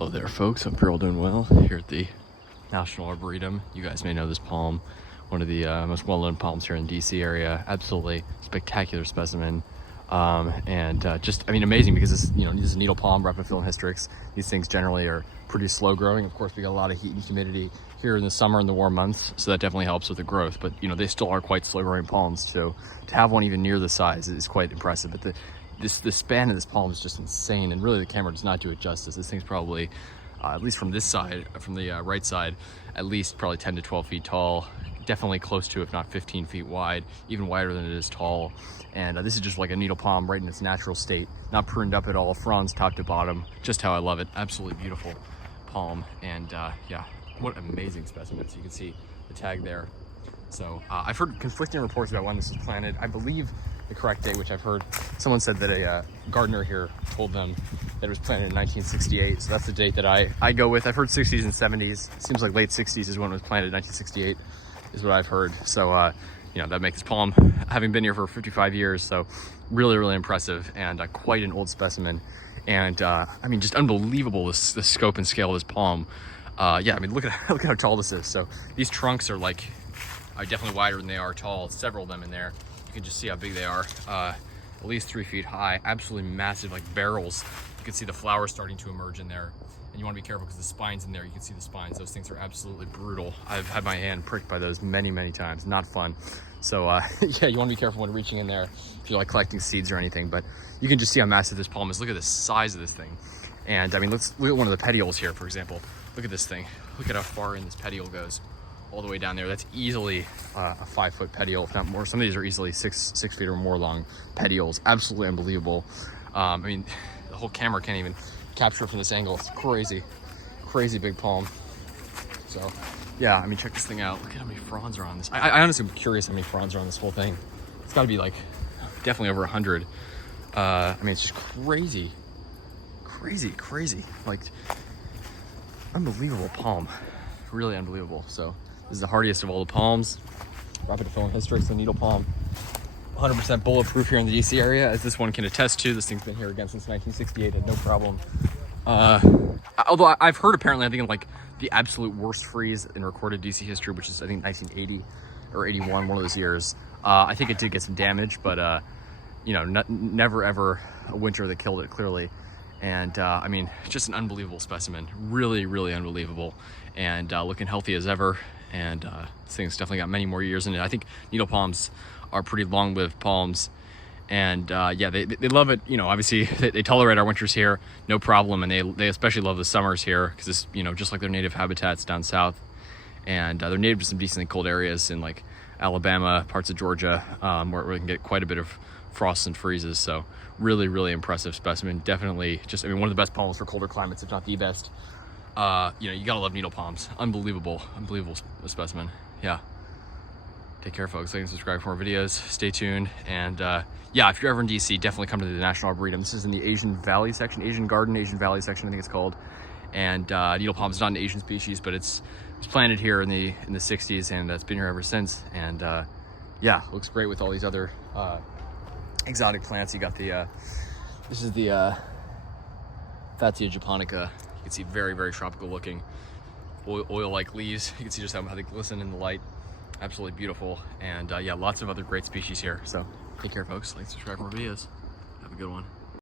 Hello there, folks. Hope you're all doing well here at the National Arboretum. You guys may know this palm, one of the most well-known palms here in the DC area. Absolutely spectacular specimen, just amazing because this this is a needle palm, Rhapidophyllum hystrix. These things generally are pretty slow growing. Of course, we got a lot of heat and humidity here in the summer and the warm months, so that definitely helps with the growth. But they still are quite slow growing palms, so to have one even near the size is quite impressive. But the span of this palm is just insane, and really the camera does not do it justice. This thing's probably, at least from this side, from the right side, at least probably 10 to 12 feet tall, definitely close to, if not 15 feet wide, even wider than it is tall. And this is just like a needle palm right in its natural state, not pruned up at all, fronds top to bottom, just how I love it. Absolutely beautiful palm. And yeah, what amazing specimen. So you can see the tag there. So I've heard conflicting reports about when this was planted. I believe the correct date, which I've heard, someone said that a gardener here told them that it was planted in 1968. So that's the date that I go with. I've heard 60s and 70s. Seems like late 60s is when it was planted. 1968 is what I've heard. So that makes this palm, having been here for 55 years, so really, really impressive, and quite an old specimen. And just unbelievable, the scope and scale of this palm. Look at how tall this is. So these trunks are definitely wider than they are tall. Several of them in there. You can just see how big they are. At least 3 feet high. Absolutely massive, like barrels. You can see the flowers starting to emerge in there. And you want to be careful because the spines in there, you can see the spines. Those things are absolutely brutal. I've had my hand pricked by those many, many times. Not fun. So yeah, you want to be careful when reaching in there if you're like collecting seeds or anything. But you can just see how massive this palm is. Look at the size of this thing. And let's look at one of the petioles here, for example. Look at this thing. Look at how far in this petiole goes. All the way down there. That's easily a 5-foot petiole, if not more. Some of these are easily six feet or more long petioles. Absolutely unbelievable. The whole camera can't even capture it from this angle. It's crazy big palm. So yeah, check this thing out. Look at how many fronds are on this. I honestly am curious how many fronds are on this whole thing. It's got to be definitely over 100. It's just crazy, like unbelievable palm, really unbelievable. So this is the hardiest of all the palms, Rhapidophyllum hystrix, the needle palm. 100% bulletproof here in the DC area, as this one can attest to. This thing's been here again since 1968 and no problem. Although I've heard apparently, I think in the absolute worst freeze in recorded DC history, which is I think 1980 or 81, one of those years, I think it did get some damage, but never ever a winter that killed it, clearly. And just an unbelievable specimen, really, really unbelievable, and looking healthy as ever. And this thing's definitely got many more years in it. I think needle palms are pretty long-lived palms, and they love it. Obviously they tolerate our winters here, no problem, and they especially love the summers here because it's just like their native habitats down south, and they're native to some decently cold areas in Alabama, parts of Georgia, where we can get quite a bit of frosts and freezes. So really, really impressive specimen. Definitely just one of the best palms for colder climates, if not the best. You gotta love needle palms. Unbelievable specimen. Yeah. Take care, folks. Like and subscribe for more videos. Stay tuned. And if you're ever in DC, definitely come to the National Arboretum. This is in the Asian Valley section, Asian Valley section, I think it's called. And needle palm is not an Asian species, but it was planted here in the 60s, and it's been here ever since. And looks great with all these other exotic plants. You got this is the Fatsia japonica. You can see very, very tropical looking, oil-like leaves. You can see just how they glisten in the light. Absolutely beautiful. And lots of other great species here. So take care, folks. Like, subscribe for more videos. Have a good one.